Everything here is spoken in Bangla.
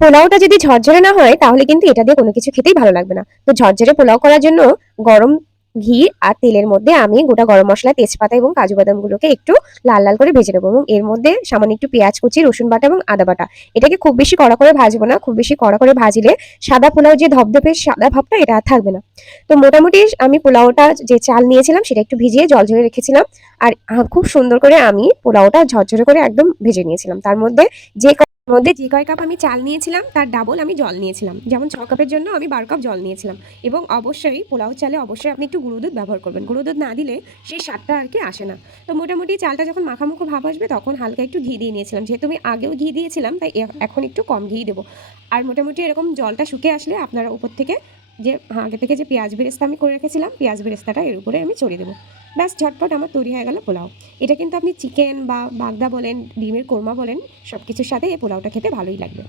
পোলাওটা যদি ঝরঝরে না হয়, তাহলে কিন্তু এটা দিয়ে কোনো কিছু খেতেই ভালো লাগবে না। তো ঝরঝরে পোলাও করার জন্য গরম ঘি আর তেলের মধ্যে আমি গোটা গরম মশলা, তেজপাতা এবং কাজু বাদামগুলোকে একটু লাল লাল করে ভেজে নেব এবং এর মধ্যে সামান্য একটু পেঁয়াজ কুচি, রসুন বাটা এবং আদা বাটা। এটাকে খুব বেশি কড়া করে ভাজবো না, খুব বেশি কড়া করে ভাজলে সাদা পোলাও যে ধপধপে সাদা ভাবটা, এটা আর থাকবে না। তো মোটামুটি আমি পোলাওটা যে চাল নিয়েছিলাম, সেটা একটু ভিজিয়ে জল ঝরে রেখেছিলাম। আর খুব সুন্দর করে আমি পোলাওটা ঝরঝরে করে একদম ভেজে নিয়েছিলাম। তার মধ্যে যে মধ্যে যে কয় কাপ আমি চাল নিয়েছিলাম, তার ডাবল আমি জল নিয়েছিলাম। যেমন ছ কাপের জন্য আমি বারো কাপ জল নিয়েছিলাম। এবং অবশ্যই পোলাও চালে অবশ্যই আপনি একটু গুঁড়ো দুধ ব্যবহার করবেন। গুঁড়ো দুধ না দিলে সেই স্বাদটা আর কি আসে না। তো মোটামুটি চালটা যখন মাখামুখো ভাব আসবে, তখন হালকা একটু ঘি দিয়ে নিয়েছিলাম। যেহেতু আমি আগেও ঘি দিয়েছিলাম, তাই এখন একটু কম ঘি দেবো। আর মোটামুটি এরকম জলটা শুকিয়ে আসলে আপনারা উপর থেকে যে আগে থেকে যে পেঁয়াজ বেরেস্তা আমি করে রেখেছিলাম, পেঁয়াজ বেরেস্তাটা এর উপরে আমি ছড়িয়ে দেবো। ব্যাস, ঝটপট আমার তৈরি হয়ে গেল পোলাও। এটা কিন্তু আপনি চিকেন বা বাগদা বলেন, ডিমের কোরমা বলেন সব কিছুর সাথে এই পোলাওটা খেতে ভালোই লাগবে।